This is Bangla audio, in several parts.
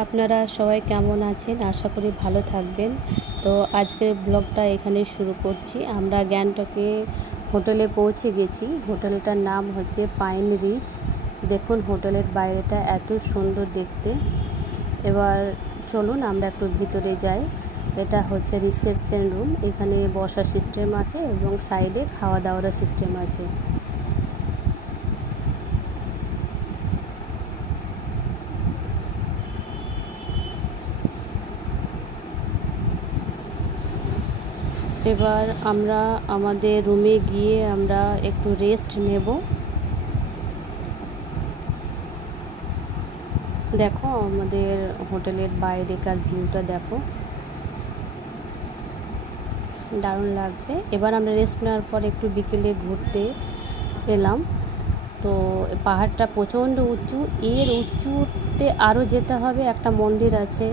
আপনারা সবাই কেমন আছেন? আশা করি ভালো থাকবেন। তো আজকের ব্লগটা এখানে শুরু করছি। আমরা গ্যাংটকে হোটেলে পৌঁছে গেছি। হোটেলটার নাম হচ্ছে পাইন রিচ। দেখুন হোটেলের বাইরেটা এত সুন্দর দেখতে। এবার চলুন আমরা একটু ভিতরে যাই। এটা হচ্ছে রিসেপশন রুম। এখানে বসার সিস্টেম আছে এবং সাইডে খাওয়া দাওয়ার সিস্টেম আছে। এবার আমরা আমাদের রুমে গিয়ে আমরা একটু রেস্ট নেব। দেখো আমাদের হোটেলের বাইরেকার ভিউটা দেখো, দারুণ লাগছে। এবার আমরা রেস্ট নেওয়ার পর একটু বিকেলে ঘুরতে এলাম। তো পাহাড়টা প্রচণ্ড উঁচু, এর উঁচুতে আরও যেতে হবে। একটা মন্দির আছে,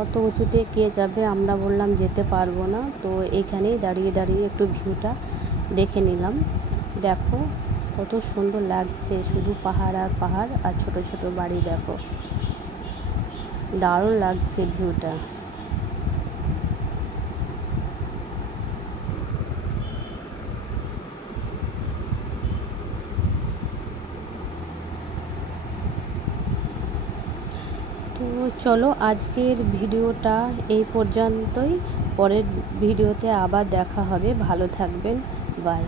অত উঁচুতে কে যাবে? আমরা বললাম যেতে পারবো না। তো এইখানেই দাঁড়িয়ে দাঁড়িয়ে একটু ভিউটা দেখে নিলাম। দেখো কত সুন্দর লাগছে, শুধু পাহাড় আর পাহাড় আর ছোট ছোট বাড়ি। দেখো দারুণ লাগছে ভিউটা। তো চলো আজকের ভিডিওটা এই পর্যন্তই। পরের ভিডিওতে আবার দেখা হবে। ভালো থাকবেন, বাই।